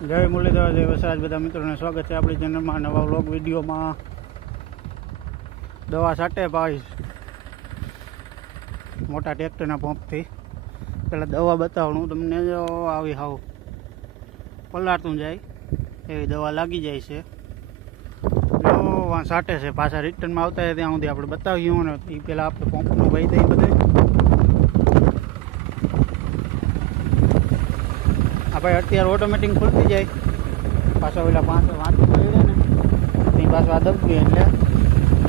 જય મુરલીધર, જય વસરાજ. બધા મિત્રોને સ્વાગત છે આપણી ચેનલમાં નવા વ્લોગ વિડીયોમાં. દવા સાટે પાઈશ મોટા ટ્રેક્ટરના પંપથી. પહેલાં દવા બતાવવાનું તમને જો આવી હાવ પલાળતું જાય, એવી દવા લાગી જાય છે. જો સાટે છે, પાછા રિટર્નમાં આવતા હોય ત્યાં સુધી આપણે બતાવ્યું ને એ પહેલાં આપણે પંપનું ભાઈ દઈ બધે. આપણે અત્યારે ઓટોમેટિક ખુલતી જાય. પાછા ઓલા પાંચસો વાંચો પડે ને તે પાછું આ દબીએ એટલે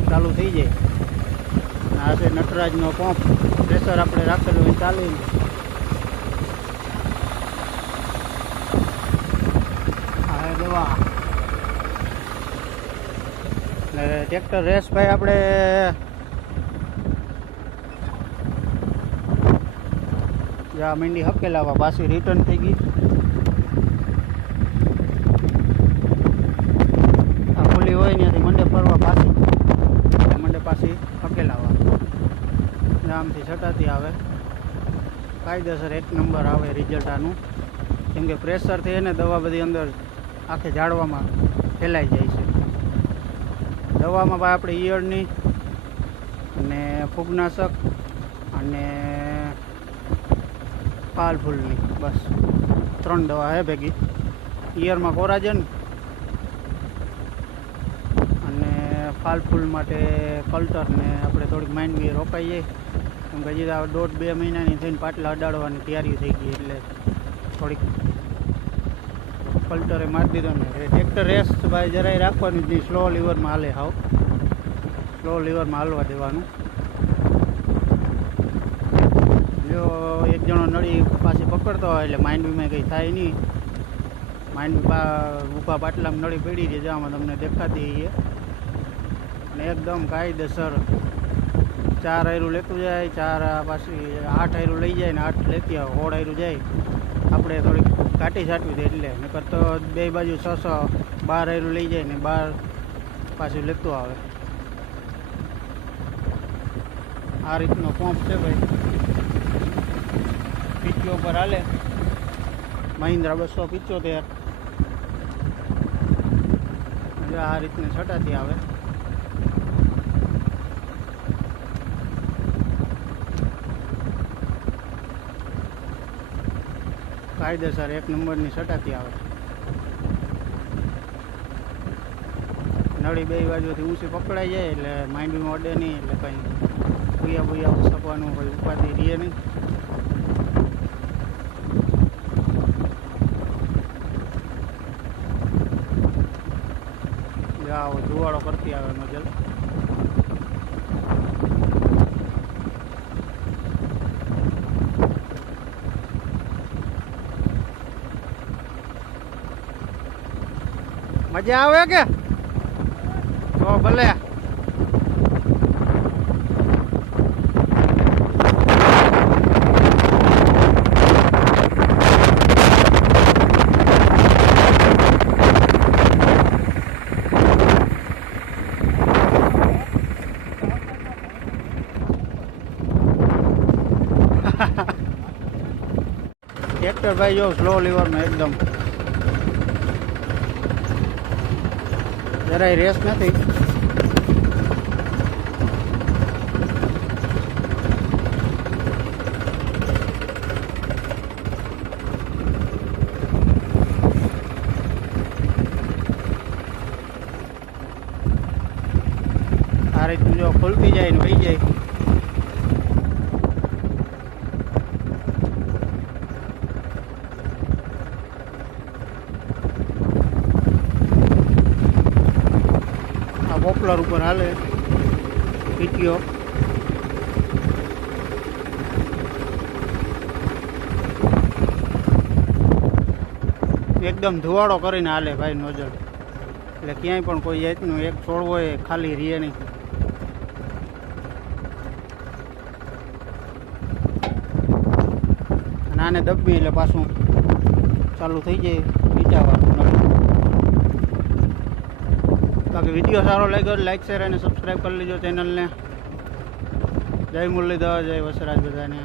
ચાલુ થઈ જાય. આ છે નટરાજનો પંપ પ્રેશર આપણે રાખેલું હોય ચાલે એ દવા. ટ્રેક્ટર રેસ ભાઈ આપણે મીંડી મીંડી હકેલાવા, પાછી રિટર્ન થઈ ગઈ આ ખુલ્લી હોય ત્યાંથી મંડે ફરવા પાછી મંડે પાછી છટાતી આવે. કાયદેસર એક નંબર આવે રિઝલ્ટ આનું. કેમ કે પ્રેશરથી એને દવા બધી અંદર આખે ઝાડવામાં ફેલાઈ જાય છે. દવામાં ભાઈ આપણે ઈયળની અને ફૂગનાશક અને પાલફૂલની બસ. ત્રણ દવા હે ભેગી. ઈયરમાં કોરાજન અને ફાલ ફૂલ માટે કલ્ટર ને આપણે થોડીક માઇન્ડ બી રોકાઈએ કેમ કે દોઢ બે મહિનાની થઈને પાટલા અડાડવાની તૈયારી થઈ ગઈ એટલે થોડીક પલ્ટરે મારી દીધો ને. ટ્રેક્ટર રેસ ભાઈ જરાય રાખવાનું જ નહીં. સ્લો લીવરમાં હાલે હાવ. સ્લો લીવરમાં હાલવા દેવાનું. જો એક જણો નળી પાછી પકડતો હોય એટલે માઇન્ડ બીમાં કંઈ થાય નહીં. માઇન્ડ ઊભા પાટલામાં નળી પડી છે જામાં તમને દેખાતી એ અને એકદમ કાયદેસર ચાર આયરું લેતું જાય, ચાર પાછી આઠ આયરું લઈ જાય ને આઠ લેતી આવે હોળ આયરું જાય. આપણે થોડીક કાટી છાંટવી દે એટલે. નકર તો બે બાજુ છ છ, બાર આયરું લઈ જાય ને બાર પાછું લેતું આવે. આ રીતનો પંપ છે ભાઈ. પીચો પર હાલે. મહિન્દ્રા બસો પિચોતેર આ રીતની છટાથી આવે. કાયદેસર એક નંબરની સટાતી આવે નળી બે બાજુથી ઊંચી પકડાઈ જાય એટલે માંડવી અડે નહીં એટલે કંઈ ભૂયા ભૂયા ઉસકવાનું કોઈ ઉપાધિ રહે નહીં. ધુવાડો કરતી આવે મજલ. મજા આવે કે તો ભલે ટ્રેક્ટર ભાઈ જો સ્લો લીવરમાં એકદમ જરાય રેસ નથી. આ રીતનું જો ખુલતી જાય ને વહી જાય. આ પોપ્યુલર ઉપર હાલે. પીટીઓ એકદમ ધુવાડો કરીને હાલે ભાઈ નોજલ. એટલે ક્યાંય પણ કોઈ જાતનું એક છોડવો એ ખાલી રહે નહીં. અને આને દબી એટલે પાછું ચાલુ થઈ જાય નીચાવાનું બાકી વીડિયો સારો લાગ્યો લાઈક શેર અને સબસ્ક્રાઈબ કરી લેજો ચેનલને જય મુરલીધર, જય વસરાજ બધાને.